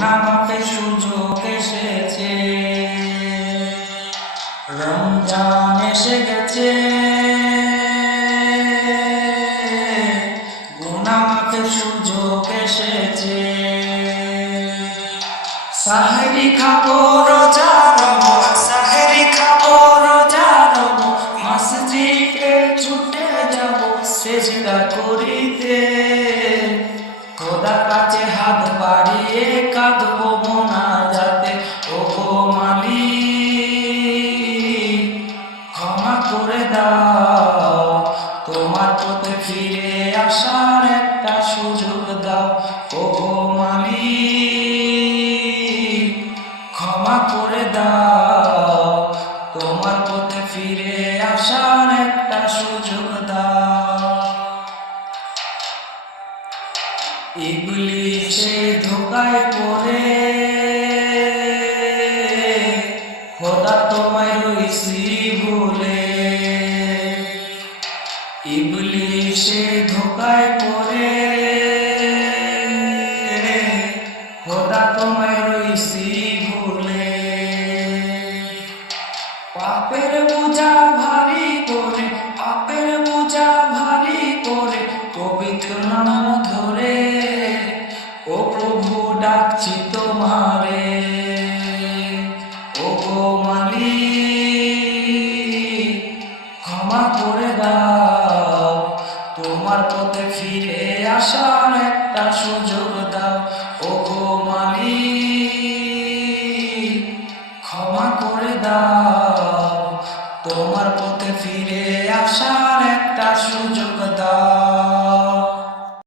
গুনাহ মাফের সুযোগ এসেছে, রমজান এসে গেছে, গুনাহ মাফের সুযোগ এসেছে। সাহরি খাবো রোজা রব, সাহরি খাবো রোজা রব, মসজিদে ছুটে যাব সেজদা করিতে। খোদার কাছে হাত বাড়িয়ে কাঁদবো মোনাজাতে, ওগো মালিক ক্ষমা করে দাও, তোমার পথে ফিরে আসার একটা সুযোগ দাও। ওগো মালিক ক্ষমা করে দাও, তোমার পথে ফিরে আসার একটা সুযোগ দাও। ইবলিসের ধোঁকায় পড়ে খোদা তোমায় রইছি ভুলে, ইবলিসের ধোঁকায় পড়ে খোদা তোমায় রইছি ভুলে। পাপের বোঝা ভারী করে, পাপের বোঝা ভারী করে পবিত্র নাম ধরে ও প্রভু ডাকছি তোমারে। ওগো মালিক ক্ষমা করে দাও, তোমার পথে ফিরে আসার একটা সুযোগ দাও। ওগো মালিক ক্ষমা করে দাও, তোমার পথে ফিরে আসার একটা সুযোগ